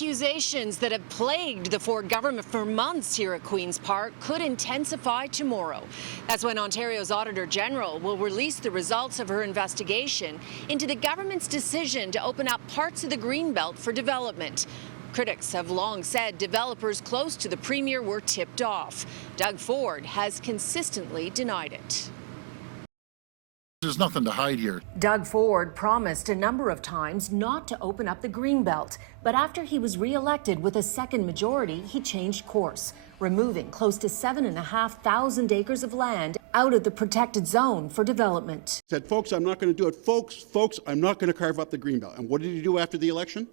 Accusations that have plagued the Ford government for months here at Queen's Park could intensify tomorrow. That's when Ontario's Auditor General will release the results of her investigation into the government's decision to open up parts of the Greenbelt for development. Critics have long said developers close to the Premier were tipped off. Doug Ford has consistently denied it. There's nothing to hide here. Doug Ford promised a number of times not to open up the Greenbelt, but after he was re-elected with a second majority, he changed course, removing close to 7,500 acres of land out of the protected zone for development. Said, folks, I'm not going to do it. Folks, I'm not going to carve up the Greenbelt. And what did he do after the election?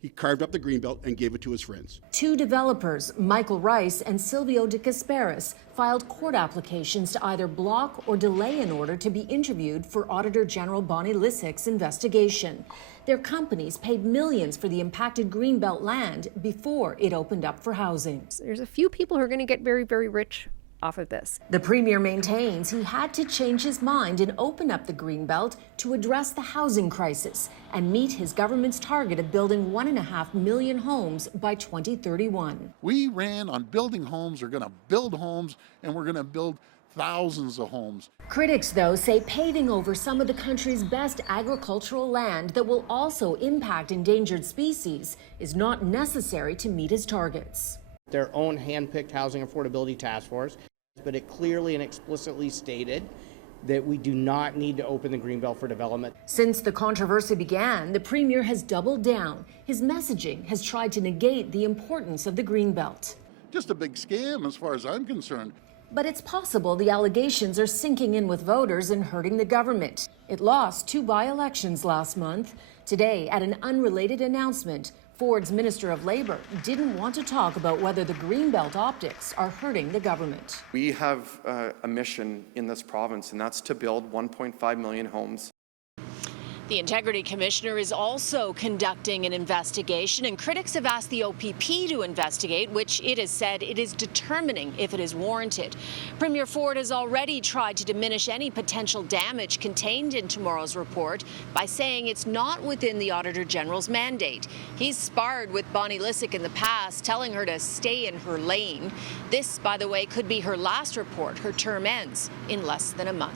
He carved up the Greenbelt and gave it to his friends. Two developers, Michael Rice and Silvio de Casperis, filed court applications to either block or delay an order to be interviewed for Auditor General Bonnie Lysyc's investigation. Their companies paid millions for the impacted Greenbelt land before it opened up for housing. There's a few people who are going to get very, very rich off of this. The Premier maintains he had to change his mind and open up the Greenbelt to address the housing crisis and meet his government's target of building 1.5 million homes by 2031. We ran on building homes, we're going to build homes, and we're going to build thousands of homes. Critics, though, say paving over some of the country's best agricultural land that will also impact endangered species is not necessary to meet his targets. Their own hand-picked housing affordability task force, but it clearly and explicitly stated that we do not need to open the Greenbelt for development. Since the controversy began, the Premier has doubled down. His messaging has tried to negate the importance of the Greenbelt. Just a big scam as far as I'm concerned. But it's possible the allegations are sinking in with voters and hurting the government. It lost 2 by-elections last month. Today, at an unrelated announcement, Ford's Minister of Labour didn't want to talk about whether the Greenbelt optics are hurting the government. We have a mission in this province, and that's to build 1.5 million homes. The Integrity Commissioner is also conducting an investigation, and critics have asked the OPP to investigate, which it has said it is determining if it is warranted. Premier Ford has already tried to diminish any potential damage contained in tomorrow's report by saying it's not within the Auditor General's mandate. He's sparred with Bonnie Lysyc in the past, telling her to stay in her lane. This, by the way, could be her last report. Her term ends in less than a month.